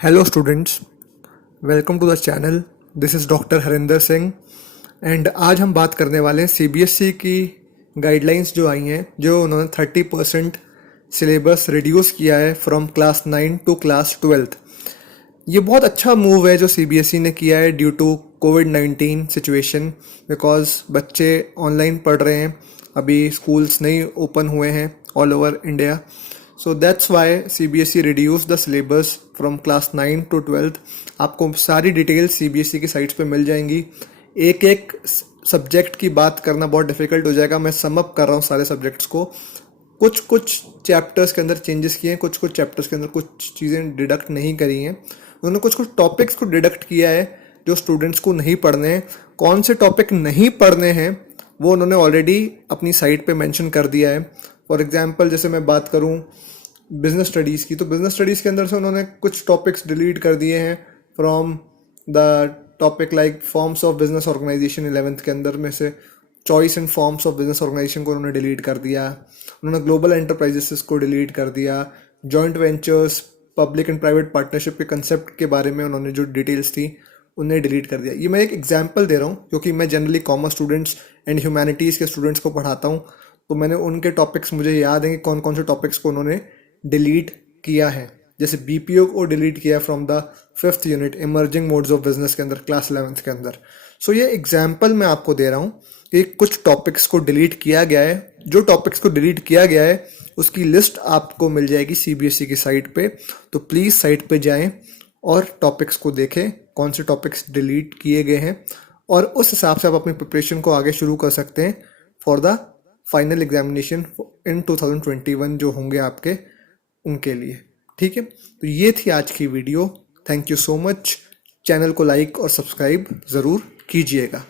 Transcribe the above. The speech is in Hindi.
Hello students, welcome to the channel. This is Dr. Harinder Singh and आज हम बात करने वाले हैं सीबीएसई की गाइडलाइंस जो आई हैं, जो उन्होंने 30% सिलेबस रिड्यूस किया है from class 9 to class 12th। ये बहुत अच्छा मूव है जो सीबीएसई ने किया है due to COVID situation, because बच्चे ऑनलाइन पढ़ रहे हैं, अभी स्कूल्स नहीं ओपन हुए हैं all over India. So that's why CBSE reduce the syllabus from class 9 to 12th। आपको सारी डिटेल्स सीबीएसई की साइट्स पे मिल जाएंगी। एक एक सब्जेक्ट की बात करना बहुत डिफिकल्ट हो जाएगा, मैं सम अप कर रहा हूँ सारे सब्जेक्ट्स को। कुछ कुछ चैप्टर्स के अंदर चेंजेस किए हैं, कुछ कुछ चैप्टर्स के अंदर कुछ चीज़ें डिडक्ट नहीं करी हैं। उन्होंने कुछ कुछ टॉपिक्स को डिडक्ट किया है जो स्टूडेंट्स को नहीं पढ़ने हैं। कौन से टॉपिक नहीं पढ़ने हैं वो उन्होंने ऑलरेडी अपनी साइट पे मेंशन कर दिया है। फॉर एग्जांपल जैसे मैं बात करूं बिजनेस स्टडीज़ की, तो बिजनेस स्टडीज़ के अंदर से उन्होंने कुछ टॉपिक्स डिलीट कर दिए हैं from the topic like forms of business organisation 11th के अंदर में से choice and forms of business organisation को उन्होंने डिलीट कर दिया। उन्होंने ग्लोबल एंटरप्राइजेस को डिलीट कर दिया। Joint ventures, public and private partnership के कंसेप्ट के बारे में उन्होंने जो डिटेल्स थी उन्हें डिलीट कर दिया। ये मैं एक एग्जांपल दे रहा हूँ क्योंकि मैं generally commerce students and humanities के स्टूडेंट्स को पढ़ाता हूँ, तो मैंने उनके टॉपिक्स मुझे याद हैं कि कौन कौन से टॉपिक्स को उन्होंने डिलीट किया है। जैसे बीपीओ को डिलीट किया from the 5th unit emerging modes of business के अंदर क्लास 11th के अंदर। सो ये एग्जाम्पल मैं आपको दे रहा हूँ कि कुछ टॉपिक्स को डिलीट किया गया है। जो टॉपिक्स को डिलीट किया गया है उसकी लिस्ट आपको मिल जाएगी सीबीएसई की साइट पे, तो प्लीज़ साइट पे जाएं और टॉपिक्स को देखें कौन से टॉपिक्स डिलीट किए गए हैं, और उस हिसाब से आप अपनी प्रिपरेशन को आगे शुरू कर सकते हैं for the final examination in 2021 जो होंगे आपके उनके लिए। ठीक है, तो ये थी आज की video. Thank you so much. Channel को लाइक और सब्सक्राइब ज़रूर कीजिएगा।